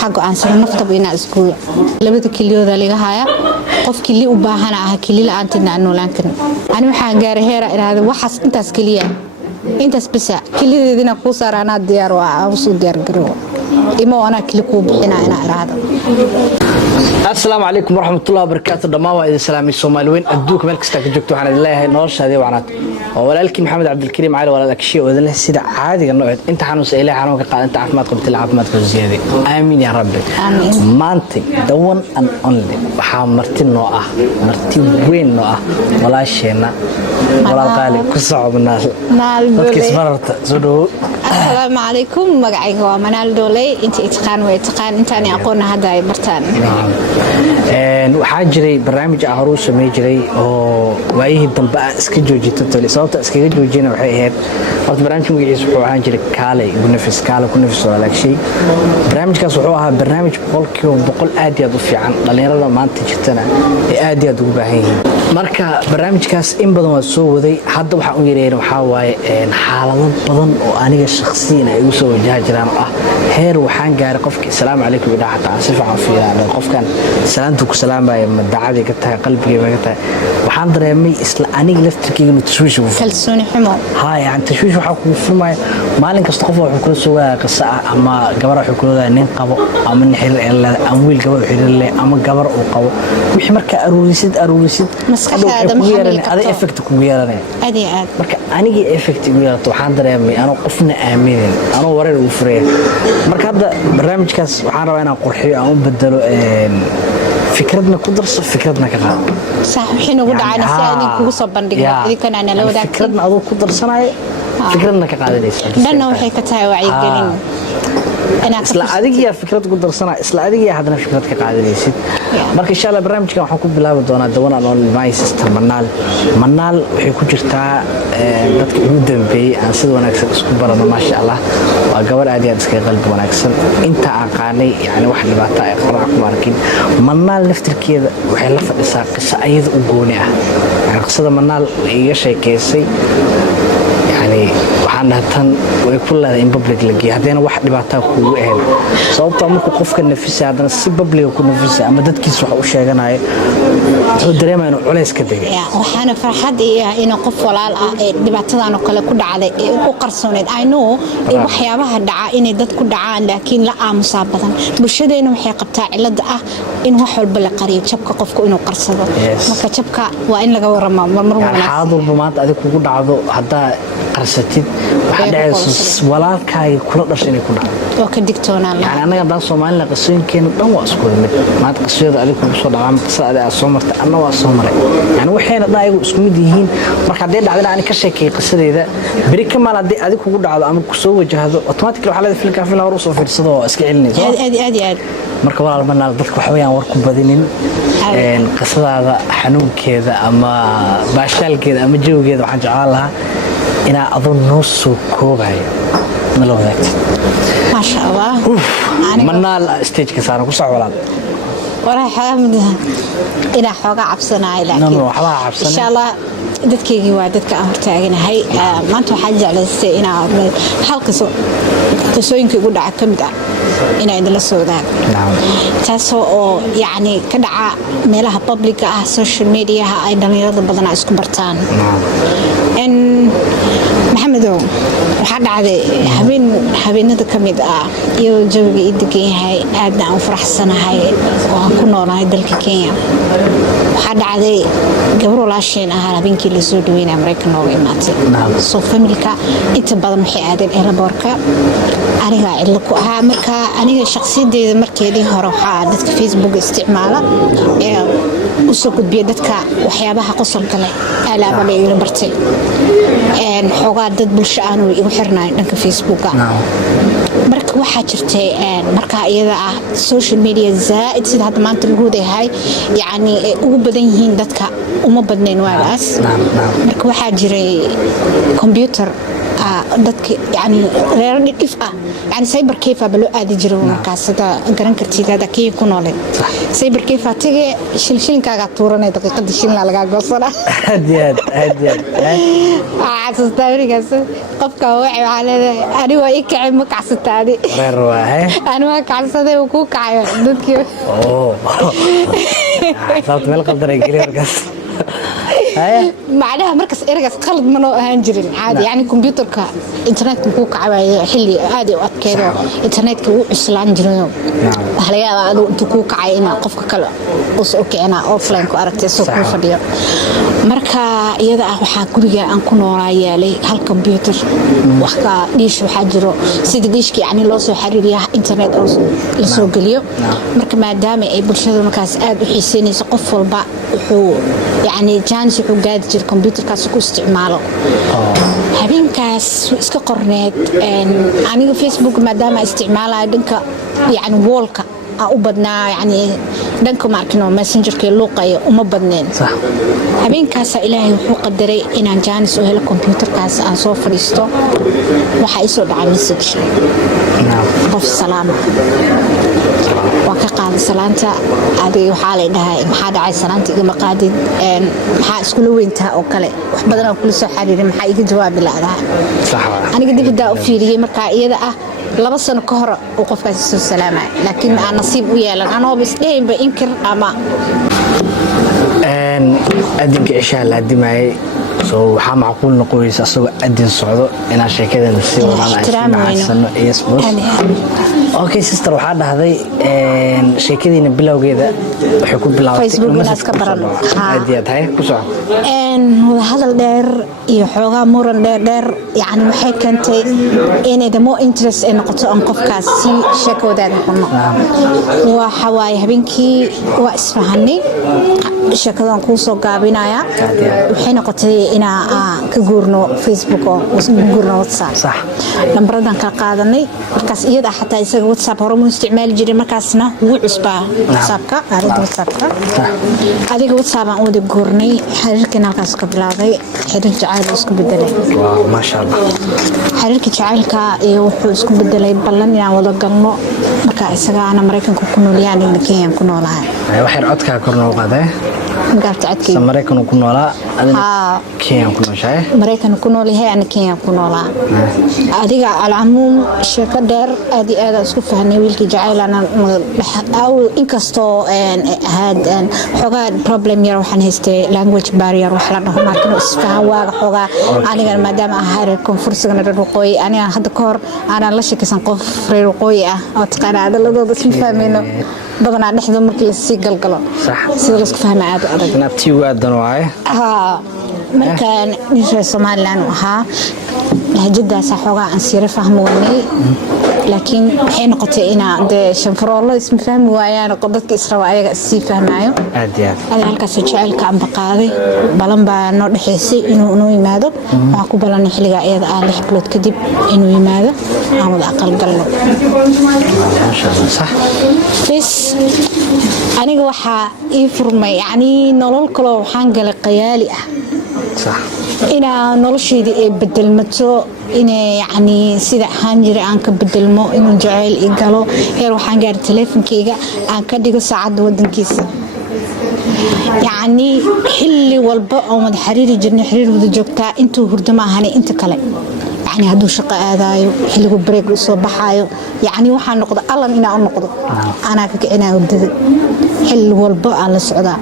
waxaa go'aansan naftaba inaa isku labada kiliyooda laga haya qof kili u baahan ah kili la'aantina aan noolaan karin ani waxaan gaaray heer iraada waxaas intaas kaliya intaas bisa kilideedina ku saarana diyaar waa soo diyaar garow ima ana kili ku bixinaa ina iraada السلام عليكم ورحمة الله وبركاته دماء إذا سلامي الصوماليين أدوك ملك استكجبتوا عن الله نورش هذه وعنات ولكن محمد عبد الكريم علي ولا لك شيء وذا له سيدة عادي النوع أنت حنوس إليه حنوك قال أنت عارف ما قلت لي عارف ما تقول زيادة آمين يا ربي آمين ما أنت دون أن أنلي وحام مرتين نوعه مرتين وين نوعه ولا شيءنا ولا قالي كسر الناس كيس مرت زودو السلام عليكم مقعي هو منال دولي أنت إتقان وإتقان أنت أنا أقول هذا برتان waxaa jiray barnaamij ah hore u samey jiray oo waayihii dambe ah iska joojito tali sababta iskaga joojina waxay ahayd horta barnaamijka magaciisa wuxuu ahaan jiray kaale ku nafis oo laagshay barnaamijkaas wuxuu ahaa barnaamij boqol aad iyo aad u fiican dhalinyarada maanta jirtana ee aad iyo aad ugu baahan yihiin marka barnaamijkaas in badan waa soo waday hadda waxaan u yareeyay waxaa waaye xaalado badan oo aniga shakhsiyan ay ugu soo wajahan jiraan oo ah heer waxaan gaaray qofka assalaamu calaykum ilaa xataa si fiican fiiraan qofkan salaantu ku salaamay madacadi ka tahay qalbigeyga ka tahay waxaan dareemay isla aniga laftirkeyga inuu tashwiish ugu kalsooni xumo yani tashwiish waxa ku furmay maalin kasta qof wuxuu kula soo waayaa qisa ama gabar wuxuu kula waayaa nin qabo ama nin xiriir ee ama wiil gabar xiriir leh ama gabar uu qabo wixii marka aruurisid maskaxdaada maxay effect ku yeelanay aad marka aniga effect ku yeelato waxaan dareemay anoo qofna aaminin anoo wareer ugu furay marka hadda barnaamijkaas waxaan rabaa inaan qurxiyo aan u bedelo fikradna ku darso fikradna ka qaad صح وحين ugu dhacayna si aan kugu soo bandhigno idinkan aan la wadaagno fikradna adoo ku darsanayo fikradna ka qaadaysa dhanna waxay ka tahay wacyigelin isla adiga fikrad ku darsana isla adiga hadana fikrad ka qaadaysid marka insha Allah barnaamijkan waxaan ku bilaabi doonaa dawan aan online system manaal waxay ku jirtaa dadka ugu dambeeyay aan sida wanaagsan isku barano ma sha Allah waa gabar aad iyo aad iska qalbi wanaagsan inta aan qaanay yani wax dhibaato ay qarac ku markin manaal laftirkeeda waxay la fadhisaa qisa ayada u gooni ah yani qisada manaal iga sheekeysay يعني waxaan tan way ku leedahay in public la geeyo hadana wax dhibaato kugu ahayn sababtoo markuu qofka nafisa hadana si public ku nafisa ama dadkiisa wax u sheeganayo wuxuu dareemaa inuu culays ka degay waxaana farxad in qof walaal ah ee dhibaatadan oo kale ku dhacday ee u qarsooneed I know waxyaabaha dhaca inay dad ku dhacaan laakiin la aamusa badan bulshadeena waxay qabtaa cilada ah in wax walba la qariyo jabka qofku inuu qarsado marka jabka waa in laga waramo mar walba xaaladu maanta adiga kugu dhacdo hadaa qarsatid waxa dhacayso walaalkaaga kula dhashay inay ku dhacdo oo ka digtoonaan yani anaga daan Soomaaliland qasooyinkeena dhan waa isku mid maanta qasooyada adiga ku soo dhacay qasada aad soo martay anna waa soo maray yani waxayna dhaayagu isku mid yihiin marka hadii dhacdana aan ka sheekay qisadeeda bari kamaal hadii adiga kugu dhacdo ama ku soo wajahdo automatically waxa la filka filan hor soo fiirsado oo iska celinayso aad marka walaal manaal dadku waxa weeyaan war ku badinin qisadaada xanuunkeeda ama baashaalkeeda ama jawgeeda waxaan jeclaan lahaa ina adoo noo soo koobayo nala wadaagtid ما شاء الله manaal stage ka saaran ku soo walaal walaal xamd ina xoga cabsanaay laakiin waxba cabsan insha Allah dadkeygii waa dadka aan hortaaganahay maanta waxaan jeclaystay ina halkaas qisooyinka ugu dhaca kamid ah ina idin soo wadaag taasoo oo yani ka dhaca meelaha public ah social media ay dhalinyarada badan isku bartaan in maxamedow waxaa dhacday habeenada kamid ah iyo jawiga ii degan yahay aadna aan faraxsanahay oo aan ku noolahay dalka Kenya waxaa dhacday gabar walaasheen ah habeenkii la soo dhaweynay Mareykan oo imaatay soo familka inta badan waxay aadeen airportka aniga cidla ku ahaa marka aniga shakhsiyadeeda markeedii hore waxaa dadka Facebook isticmaala ee u soo gudbiya dadka waxyaabaha qosolka leh alaaba la ila bartay xogaa dad bulsho aan ugu xirnay dhanka Facebook marka waxaa jirtay marka iyada ah social media zaid sida hadda maanta lagu leeyahay yani ugu badan yihiin dadka uma badnayn waagaas marka waxaa jiray computer dadka yani reer dhif ah yani cyber cafe baa loo aadi jiray markaas sida garan kartida kii ku noolay cyber cafe tige shilkaaga tuuranay daqiiqadii shilin laga goosana hadiyad taariikhas qofka waxay xaalada ani waa i kacay ma kacsataadi reer waa ani waa kacsaday uu ku kacayo dadkii sababta meel qaldar ay galiyarkaas macnaha markaas ergaas qalad ma noo ahaan jirin caadi yani computerka internetka ku kacay xilli aad u adkeedo internetka uu cuslaan jiray waxa laga yaabaa inuu ku kacay in qofka kale oo soo kicina offline ku aragtay soo ku fadhiyo marka iyada waxa guriga aan ku noolaa yaalay hal computer wax ka dhiish waxa jiro sida dhiishkii yani loo soo xiriiriyaa internet oo la soo galiyo marka maadaama ay bulshada markaas aad u xiiseynayso qof walba wuxuu yani jaanis wuxuu gaadi jiray computerkaas ku isticmaalo habeenkaas iska qorneed aniga Facebook maadaama isticmaalay dhanka yani wallka u badnaa yani dhanka markino messengerka luuqayo uma badneen habeenkaas ilaahay wuxuu qadaray inaan jaanis u helo computerkaas aan soo fadhiisto waxa ay soo dhacay message qof salaam waka qaad salaanta adii waxa la dhahay maxaa dhacay salaanta igama qaadid maxaa isku weyntaa oo kale wax badan oo kula soo xariirin maxaa iga jawaabi lahayd aniga dibida u fiiriyay marka iyada ah 2 sano ka hor oo qofkaas soo salaamay laakiin aan nasiib u yeelan anoo bis dheeyba inkir ama adinka isha la dimay soo waxa macquul noqonaysa asagoo adin socdo ina sheekadana si wanaagsan ay sano isboos okay sister waxa dhahday sheekadiina bilowgeeda waxay ku bilowday Facebook inaad ka baran hadiyad hay ku soo wada hadal dheer iyo xoogaa muran dheer yani waxay keentay in ay more interest in noqoto aan qofkaas si sheekoodaada xunno waxa waay habeenkii waa isfahanay sheekadan ku soo gaabinaya waxay noqotay ina ka guurno Facebook oo guurno WhatsApp صح lambardan ka qaadanay markaas iyada xataa isaga WhatsApp hore mu isticmaal jiray markaasna wuu cusbaa WhatsAppka aalada WhatsAppka adiga WhatsApp aan wada guurnay xiriirkana halkaas ka bilaabay xiriir jacayl isku bedelay ma sha Allah xiriirka jacaylka iyo wuxuu isku bedelay ballan inaan wada galno marka isaga ana Mareykanka ku nool yahay in Kenya ku noolahay waxay codka korno qaday gaarta adkay Mareykan ku noolaa adina Kenya ku nooshahay Mareykan ku nool yahay ana Kenya ku noolaa adiga alcumuum sheeko dheer aad isku fahnay wiilkii jacaylana aw inkastoo aad xogaa problem yar waxaan haystay language barrier wax la dhaho markii isfahan waaga xogaa aniga maadaama ahay konfursiga reer waqooyi aniga hadda ka hor aan la sheekaysan qof reer waqooyi ah oo taqaanada ladooda isma fahmayno badanaa dhexda markii la sii galgalo sida la isku fahmaa aad u adag nafti waadan waay markaan nisha Soomaaliland ahaa lahjadaas xogaa aan sii fahmoonay laakiin waxay noqotay in aan shanfaroolo isma fahmi waayaan oo dadka Israa'iil ayaga si fahmaayo aad halkaas jacaylka aan baqaaday balan baa noo dhaxaysay inuu yimaado waxa ku balanay xilliga iyada ah 6 bilood kadib inuu yimaado aan wada aqal galno ma sha Allah صح bas aniga waxa ii furmay yani nolol kale waxaan galay qayaali ah صح ina nolosheedii ay bedelmato inay yani sida ahaan jiray aan ka bedelmo inuu jacayl ii galo heer waxaan gaaray teleefankayga aan ka dhigo saacadda wadankiisa yani xilli walba oo mad xiriiri jirnay xiriir wada joogtaa intuu hurdo ma ahani inta kale يعني هادو شقة آذايو حلقو بريق وصو بحايو يعني وحان نقضى ألم إنا نقضى أنا كإنا ودد حل والبقى على السعودة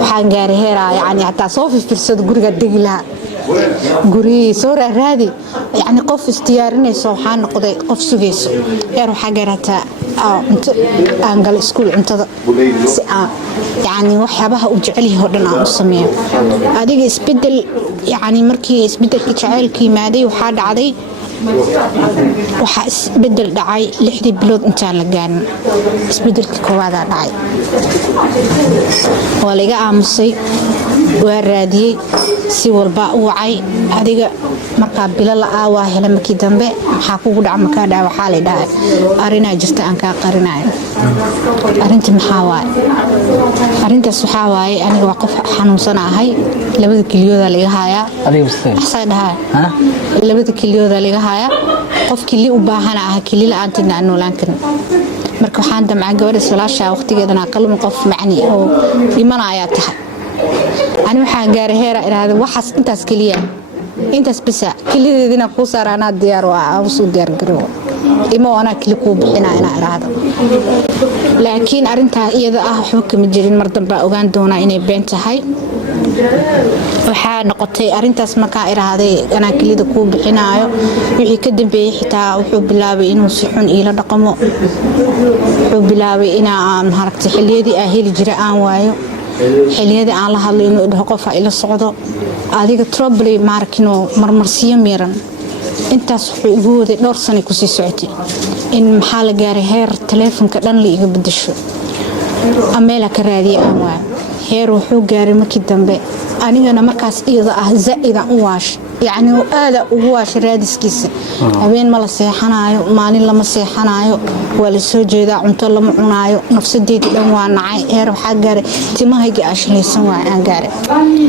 وحان قاري هيرا يعني حتى صوفي في السود قرقة دقلها قري سورة رادي يعني قف استيارني سوحان نقضي قف سوغيسو يارو حاقرتا انت انقل اسكول انت يعني وحيابها وجعلي هودنا أصميه هذه اسبدل يعني مركي اسبدل كجعل كيمادي وحاد عادي waxaa isbedel dhacay 6 bilood intaan la gaarin isbedelkii koowaad dhacay waa laga aamusay waa raadiyay si walba u wacay adiga markaa bilo la waa helay markii dambe maxaa kugu dhaca markaa dhaca waxaa la dhahay arina jirta aan ka qarinayo arintii maxaa waay arintaas waxaa waay aniga waa qof xanuunsanahay labada kiliyooda laga hayaa axsaa dhahay labada kiliyooda laga hayaa qofkii li u baahan ah kili la'aantina aan noolaan karin marka waxaan damcay gabadha walaasha waqtigeedana qalmo qof macni oo dhimanaya tahay ani waxaan gaaray heer iraado waxaas intaas kaliya intaas bisa kilideedina ku saarana diyaar waa soo diyaar garow ima ana kili ku bixina ina iraado laakiin arinta iyada ah waxba kama jirin mar dambe ogaan doona inay been tahay waxaa noqotay arintaas markaa iraaday ana kilida ku bixinaayo wixii ka dambeeyay xitaa wuxuu bilaabay inuu si xun ila dhaqmo wuxuu bilaabay inaan haragtay xiliyadii aan heli jiray aan waayo xiliyadii aan la hadlay inuu dhaho qof ila socdo adiga trouble markino marmarsiyo miran intaas wuxuu igu waday dhowr sano ku sii socotay in maxaa la gaaray heer telefoonka dhan la iga bedesho ameela ka raadiyo aan waayo heer wuxuu gaaray markii dambe anigana markaas iyada ah zaa'ida u waash yani aada ugu waash raadiskiisa habeen ma la seexanayo maalin lama seexanayo waa la soo jeedaa cunto lama cunaayo nafsadeedii dhan waa nacay heer waxaa gaaray timahayga ashlaysan waa aan gaaray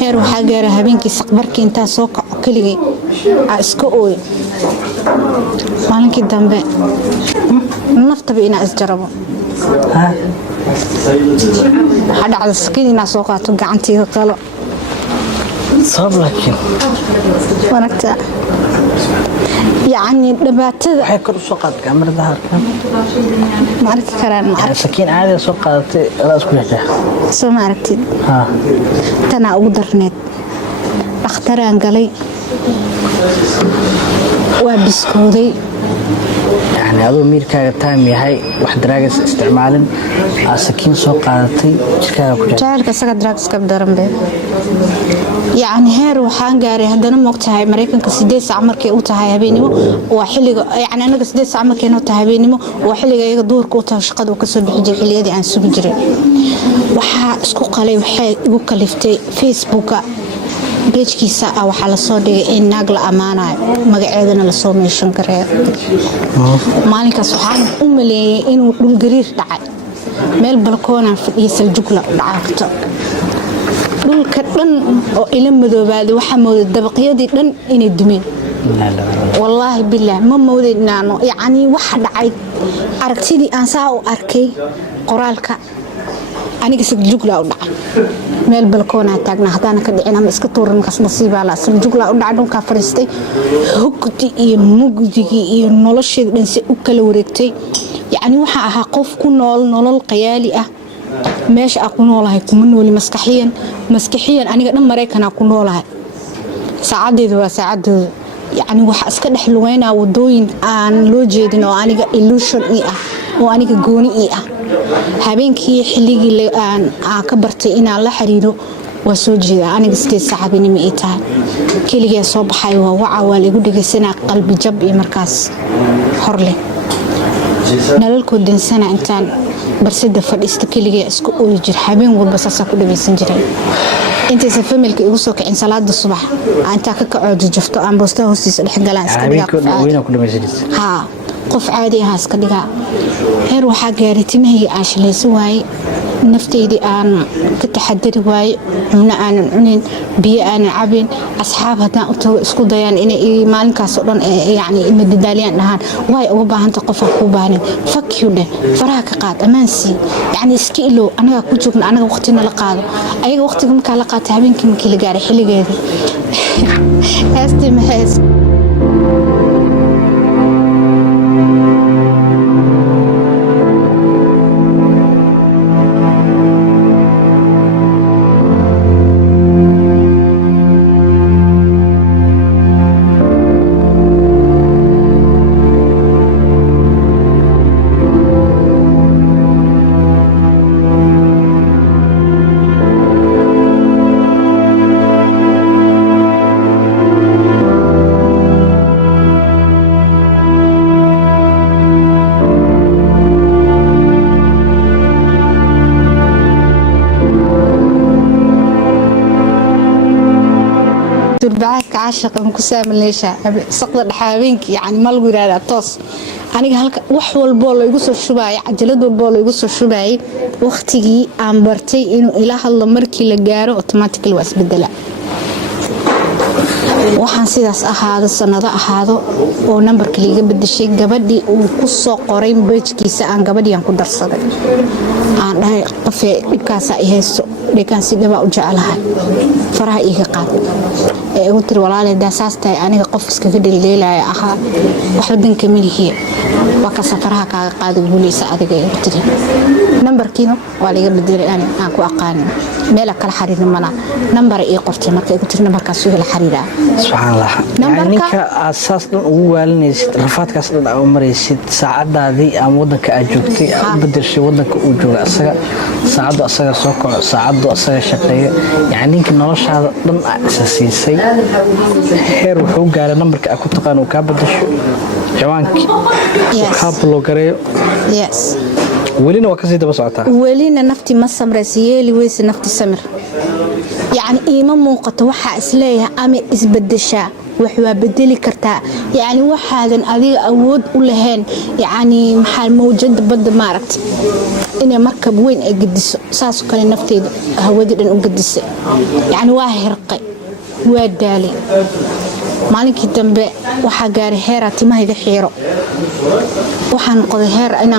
heer waxaa gaaray habeenkii saqbarkii intaa soo kaco keligay iska ooy maalinkii dambe naftaba inaa isjarabo waxaa dhacda sakiin inaa soo qaato gacantiiga qalo sabab laakiin wanagta يعني dhibaatada waxay kor u soo qaad kamarada harkan ma arki karaan sakiin caadi soo qaadatay raas ku xigta soo ma aragtid tana ugu darneed dhakhtaraan galay waa biskooday يعني adoo miirkaaga taam yahay wax draagas isticmaalin sakiin soo qaadatay jirkaaga ku jira jaarka saga draagas ka daranbe يعني heer waxaan gaaray hadana moogtahay Mareykanka 8 saac markay u tahay habeenimo waa xilliga yani anaga 8 saac markay noo tahay habeenimo waa xilliga iyaga duurka u tahay shaqada ka soo bixi jiray xilliyadii aan sugi jiray waxa isku qalay waxay igu kaliftay Facebook page-kiisa waxa la soo dhigay in naag la amaanayo magaceedana la soo meeshan gareeyo maalinkaas waxaan u maleeyay inuu dhul gariir dhacay meel balkoona fadhiyo saljugla dhacayto dhulka dhan oo ila madoobaad waxa mooday dabaqyadii dhan inay dumeen wallahi billah ma moodaynaano yani waxa dhacay aragtidii aan saa u arkay qoraalka aniga saljugla u dhacay meel balkoona taagna hadana ka dhicin ama iska tuurin kas nasiiba la saljugla u dhacay dhulka fariistay hugti iyo mugdigi iyo nolosheeda dhan si u kala wareegtay yani waxa ahaa qof ku nool nolol qayaali ah meesha aan ku noolahay kuma nooli maskaxiyan aniga dhan Mareykan aan ku noolahay saacadeedu waa saacadeedu yani waxa iska dhex lugeynaa wadooyin aan loo jeedin oo aniga illusion ah oo aniga gooni ah habeenkii xilligii aan ka bartay inaan la xiriiro waa soo jeedaa aniga 8 saacadood ay tahay kaliya soo baxay waa waca waa lagu dhigaysanaa qalbi jab iyo markaas horle nalalku dinsana intaan barsada fadhiista kaliya isku ooyi jir habeen walba saasa ku dhamaysan jiray inta familka igu soo kicin salaada subax anta ka kaco jafto aan boosta hoostiisa dhex galaan iska dhigaa qof caadi ah iska dhigaa heer waxa gaaray timahayga aashlaysan waayay nafteydii aan ka taxadari waayay cunna aan cunin biyo aan cabin asxaab hadaan u tago isku dayaan inay maalinkaas oo dhan yani madadaaliyaan dhahan way uga baahanta qof ku baahan fuck you faraha ka qaad amaansi yani iska ilo anaga ku joogna anaga waqtina la qaado ayaga waqtiga marka la qaato habeenkii markii la gaaray xilligeeda STMS عاشق مكسام ليش سقط حابينك يعني ما لقوا هذا توس أنا هلك وحول بول يقص الشباي عجلة البول يقص الشباي وقتي أمبرتي إنه إله الله مركي لجاره أوتوماتيكلي واسبدله waxaan sidaas ahaado sanado ahaado oo numberka liiga bedeshay gabadhii uu ku soo qoray page-kiisa aan gabadhiyan ku darsaday aan dhahay qofee dhibkaas ay haysto dhigan si dhaba u jecelahay faraha iiga qaad ee ugu tir walaalay daasaastay aniga qof iska dhildeelay aha wax wadanka milihiya waa ka safaraha kaaga qaado guuleysa adiga ee tiri numberkiina waa liiga bedelay aan ku aqaan meel kala xariirna mana number ay qortay markay ugu tir numberkaas uu la xariiraa سبحان الله يعني أساس ووالنيست رفعت كاس عمريست ساعد هذه أم ودك أجوكتي بدر شيء ودك أوجو أسرع ساعد أسرع سكر ساعد أسرع شقية يعني يمكن نرش هذا ضمن أساسي شيء هير وحوق على نمبرك أكو تقانو كابدش جوانك خاب لو كريو يس ولينا وكسيدة بسعتها ولينا نفتي مسام راسيالي ويس نفتي سمر يعني إيما موقت وحا إسليها أمي إسبدشا وحوا بدلي كرتا يعني وحادا أذي أود ولهن يعني محال موجد بد ماركت إني مركب وين أقدس ساسو كان نفتي هودي أن أقدس يعني واهرقي وادالي مالك الدنبي وحا قاري هيراتي ما هي ذي حيرو وحا نقضي هير أنا